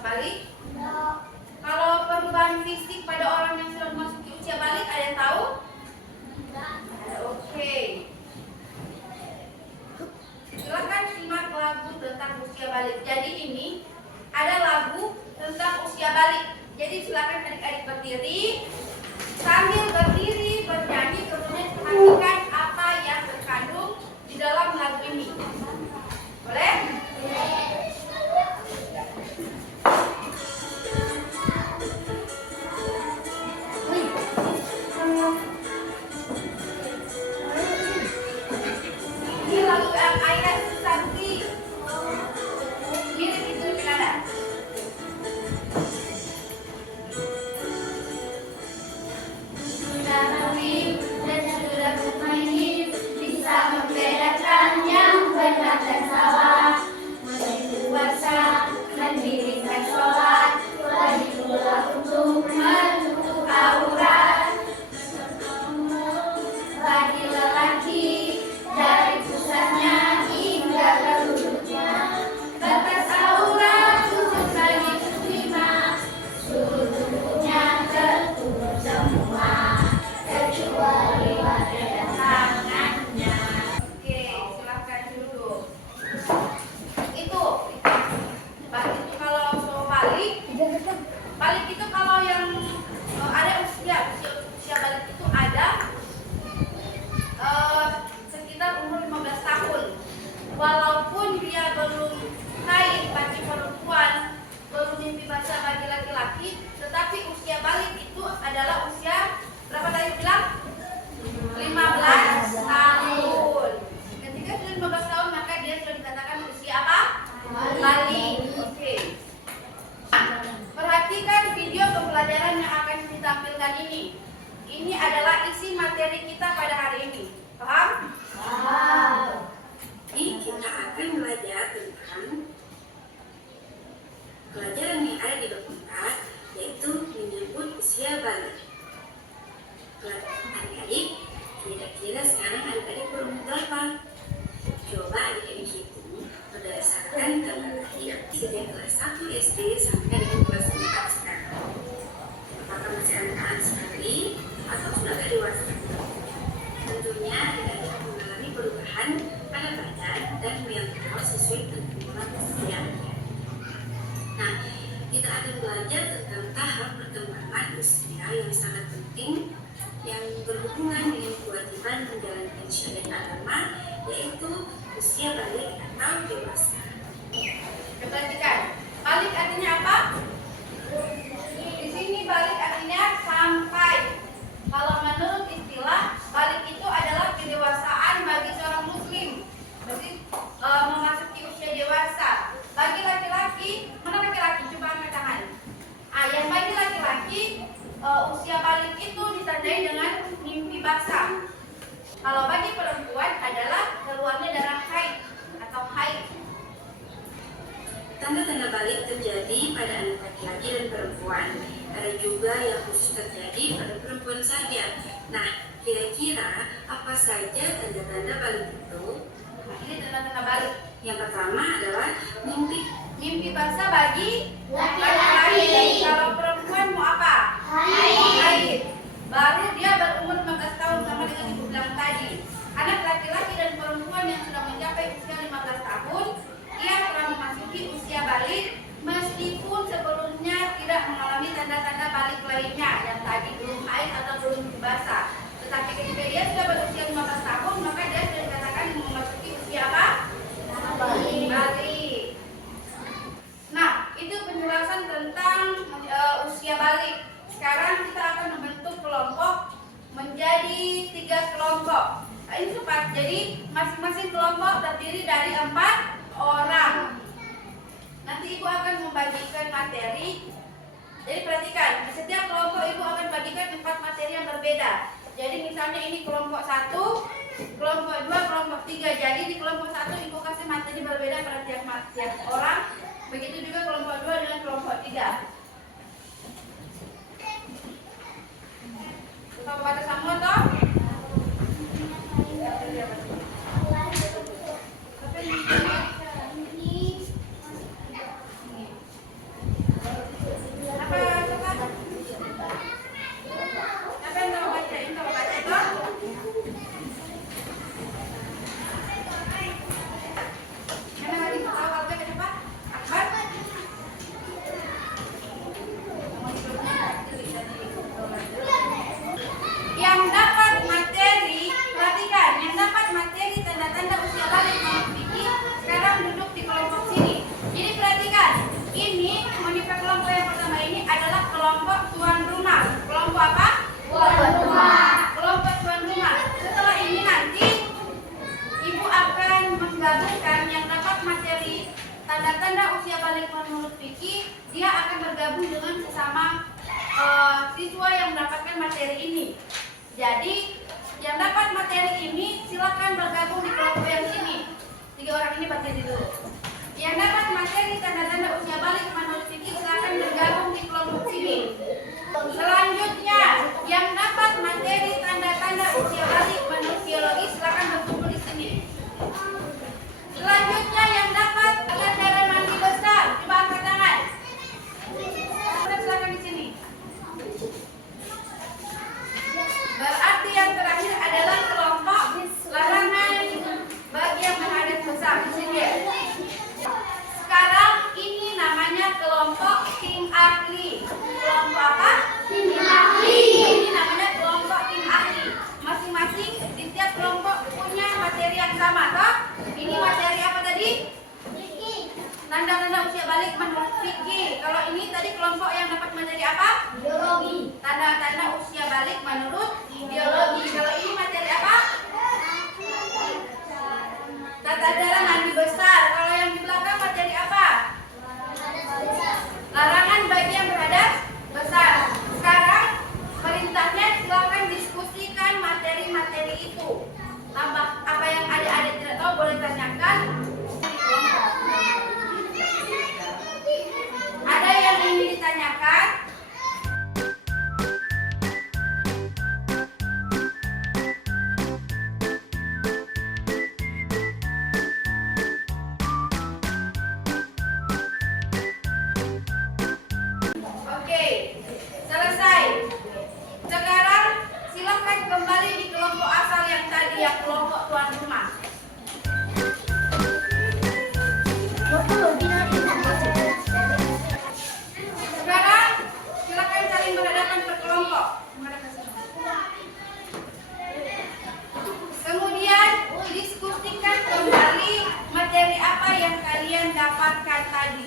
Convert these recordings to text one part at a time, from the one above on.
usia balik? Kalau perubahan fisik pada orang yang sudah memasuki usia balik, ada yang tahu? Oke. Silakan simak lagu tentang usia balik. Jadi ini ada lagu tentang usia balik. Jadi silakan adik-adik berdiri, sambil berdiri bernyanyi, kemudian perhatikan apa yang terkandung di dalam lagu ini. Boleh? Ini lagu yang ayat Susanti. Mirip itu di kanan. Sudah mungkin dan sudah bermain, bisa membedakan yang benar dan salah, menuju puasa, mendirikan sholat, wajib pula untuk menutup aurat. Bagi lelaki, dari pusatnya hingga ke lututnya, batas aurat untuk bagi muslimah, seluruh tubuhnya tertutup semua, kecuali wajah dan tangannya. Oke, silakan duduk. Itu balik itu kalau balik itu kalau yang ada usia balik itu ada sekitar umur 15 tahun. Walaupun dia belum haid bagi perempuan, belum mimpi basah bagi laki-laki, tetapi usia balik itu adalah usia berapa tadi bilang? 15 tahun. Ketika sudah 15 tahun maka dia sudah dikatakan usia apa? Balik. Oke. Perhatikan video pembelajaran yang akan ditampilkan ini. Ini adalah isi materi kita pada hari ini. Paham? Ini kita akan belajar tentang pelajaran yang ada di bab 4, yaitu menyebut usia balik. Adik-adik, kira-kira sekarang adik-adik berumur berapa? Coba adik-adik hitung berdasarkan tanggal lahir sejak kelas 1 SD sampai dengan kelas 4 sekarang. Apakah masih anak-anak sekali atau sudah agak dewasa? Tentunya adik-adik mengalami perubahan pada badan dan mental sesuai perkembangan usianya. Nah, kita akan belajar tentang tahap perkembangan usia yang sangat penting yang berhubungan dengan kewajiban menjalankan syariat agama, yaitu usia balik atau dewasa. Perhatikan, balik artinya apa? Di sini balik artinya sampai. Kalau menurut istilah, balik itu adalah kedewasaan bagi seorang muslim. Berarti memasuki usia dewasa. Bagi laki-laki, mana laki-laki? Coba angkat tangan. Yang bagi laki-laki, usia balik itu ditandai dengan mimpi basah. Kalau bagi perempuan adalah keluarnya darah haid atau haid. Tanda-tanda balik terjadi pada anak laki-laki dan perempuan. Ada juga yang khusus terjadi pada perempuan saja. Nah, kira-kira apa saja tanda-tanda balik itu? Nah, ini tanda-tanda balik. Yang pertama adalah Mimpi basah bagi laki-laki. Kalau perempuan mau apa? Haid. Baru dia berumur 15 tahun sama dengan ibu bilang tadi. Anak laki-laki dan perempuan yang sudah mencapai usia 15 tahun, ia telah memasuki usia balik meskipun sebelumnya tidak mengalami tanda-tanda balik lainnya yang tadi belum haid atau belum mimpi basah. Tetapi ketika dia sudah berusia 15 tahun, maka dia sudah dikatakan memasuki usia apa? Balik. Nah, itu penjelasan tentang usia balik. Sekarang kita akan membentuk kelompok menjadi 3 kelompok. Nah, ini cepat. Jadi masing-masing kelompok terdiri dari 4 orang. Nanti ibu akan membagikan materi. Jadi perhatikan, di setiap kelompok ibu akan bagikan 4 materi yang berbeda. Jadi misalnya ini kelompok 1, kelompok 2, kelompok 3. Jadi di kelompok 1 ibu kasih materi berbeda pada tiap orang. Begitu juga kelompok 2 dengan kelompok 3. Kalau pada sama toh? Monica, kelompok yang pertama ini adalah kelompok tuan rumah. Kelompok apa? Tuan rumah. Kelompok tuan rumah. Setelah ini nanti Ibu akan menggabungkan yang dapat materi tanda-tanda usia balik menurut Vicky. Dia akan bergabung dengan sesama siswa yang mendapatkan materi ini. Jadi yang dapat materi ini silakan bergabung di kelompok yang sini. 3 orang ini berdiri dulu. Yang dapat materi tanda-tanda usia balik menurut Vicky silakan bergabung di kelompok sini. Selanjutnya, yang dapat materi tanda-tanda usia balik menurut biologi silakan berkumpul di sini. Selanjutnya, yang dapat tanda mandi besar, coba angkat tangan. Silakan di sini. Berarti yang terakhir adalah kelompok larangan bagi yang menghadap besar di sini. Sekarang ini namanya kelompok tim ahli. Kelompok apa? Tim ahli. Ini namanya kelompok tim ahli. Masing-masing di setiap kelompok punya materi yang sama, toh? Ini materi apa tadi? Tanda-tanda usia balik menurut Vicky. Kalau ini tadi kelompok yang dapat materi apa? Biologi. Tanda-tanda usia balik menurut biologi. Kalau ini materi apa? Tata cara mandi besar. Kalau yang di belakang materi apa? Larangan bagi yang berhadas besar. Sekarang perintahnya silakan diskusikan materi-materi itu. Tambah apa yang adik-adik tidak tahu boleh tanyakan. Ada yang ingin ditanyakan? Oke, selesai. Sekarang silakan kembali di kelompok asal yang tadi, yang kelompok tuan rumah. Sekarang silakan saling berhadapan per kelompok. Kemudian diskusikan kembali materi apa yang kalian dapatkan tadi.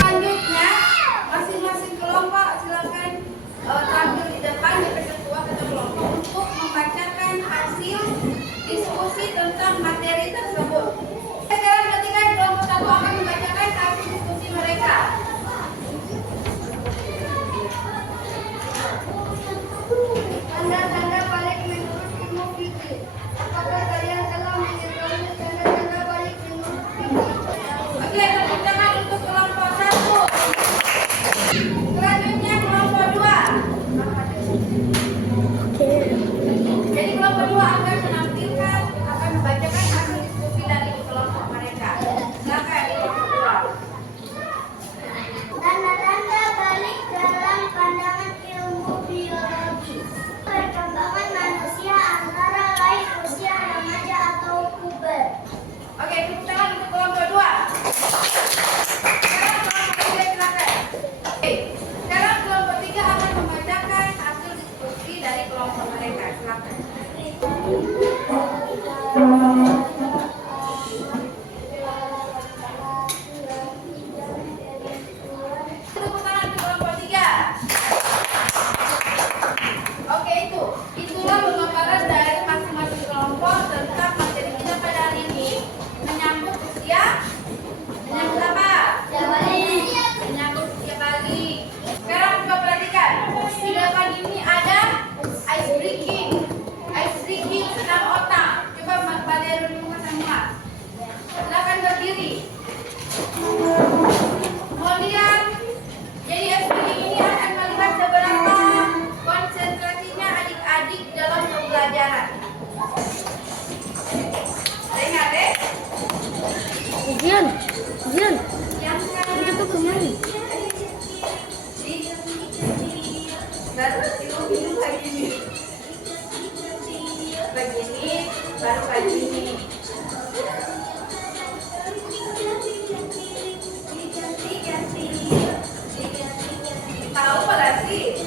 Nanti selanjutnya masing-masing kelompok silakan tampil di depan dari ketua kelompok untuk membacakan hasil diskusi tentang materi tersebut. Sekarang ketika kelompok satu akan membacakan hasil diskusi mereka. Tanda-tanda balik menurut ilmu fikih. Apakah kalian telah mengetahui tanda-tanda balik menurut fikih? Oke, tepuk tangan untuk kelompok 1. Selanjutnya kelompok 2. Jadi kelompok 2 akan menampilkan, akan membacakan hasil diskusi dari kelompok mereka. Silakan kelompok 2. Tanda-tanda balik dalam pandangan ilmu biologi. Perkembangan manusia antara lain usia remaja atau puber. Oke, tepuk tangan untuk kelompok 2. Sekarang kelompok 3 silakan. Oke, sekarang kelompok 3 akan membacakan hasil diskusi dari kelompok mereka. Silakan. Tepuk tangan untuk kelompok 3. Oke, itulah pemaparan dari masing-masing kelompok tentang materi kita pada hari ini, menyambut usia, menyambut apa? Menyambut usia balik. Sekarang coba perhatikan, di depan ini ada ice breaking. Ice breaking senam baru minum begini, baru begini. Tahu pada sih?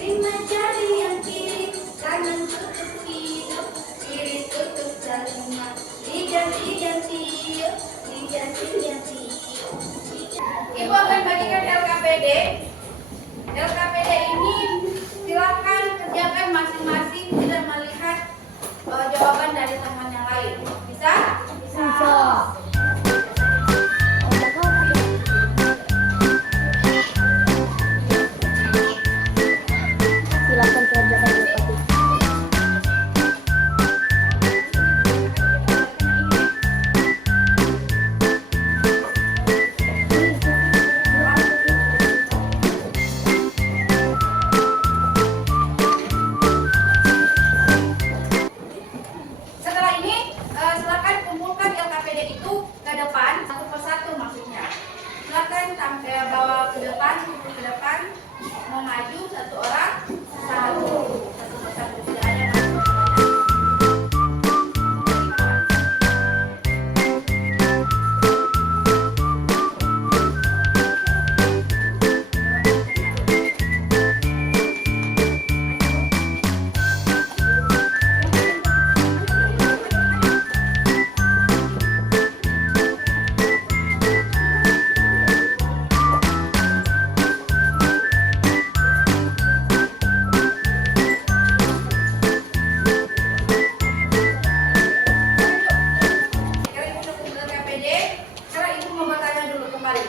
Terima jari yang kiri, kanan tutup hidung, kiri tutup telinga. Diganti-ganti, diganti-ganti. Ibu akan bagikan LKPD. LKPD ini silakan kerjakan masing-masing, tidak melihat jawaban dari teman yang lain. Bisa? Bisa. Silakan kerjakan seperti Setelah ini silakan kumpulkan LKPD itu ke depan satu persatu maksudnya. Silakan bawa ke depan, kumpul ke depan, mau maju satu orang satu persatu tidak ada yang maju. Sekarang ibu sudah kumpul LKPD. Sekarang ibu mau bertanya dulu kembali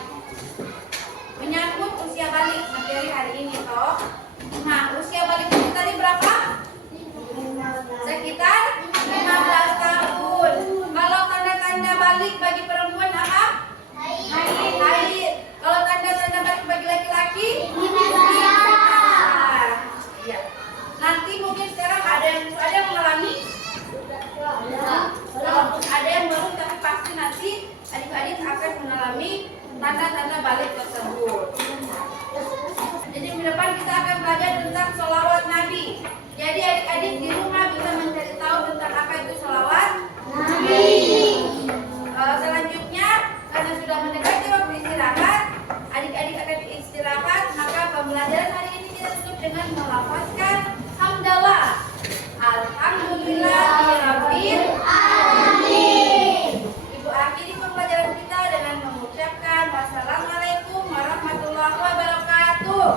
menyangkut usia balik materi hari ini toh. Nah, usia balik itu tadi berapa? Sekitar 15 tahun. Kalau tanda-tanda balik bagi perempuan apa? Haid. Kalau tanda-tanda balik bagi laki-laki? Nah, iya. Nanti mungkin sekarang ada yang mengalami? Walaupun ada yang belum, tapi pasti nanti adik-adik akan mengalami tanda-tanda balik tersebut. Jadi di depan kita akan belajar tentang sholawat Nabi. Jadi adik-adik di rumah bisa mencari tahu tentang apa itu sholawat Nabi. Selanjutnya, karena sudah mendekati waktu istirahat, adik-adik akan istirahat. Maka pembelajaran hari ini kita tutup dengan melafazkan hamdalah. Alhamdulillahirabbil alamin. Ibu akhiri pembelajaran kita dengan mengucapkan wassalamualaikum warahmatullahi wabarakatuh.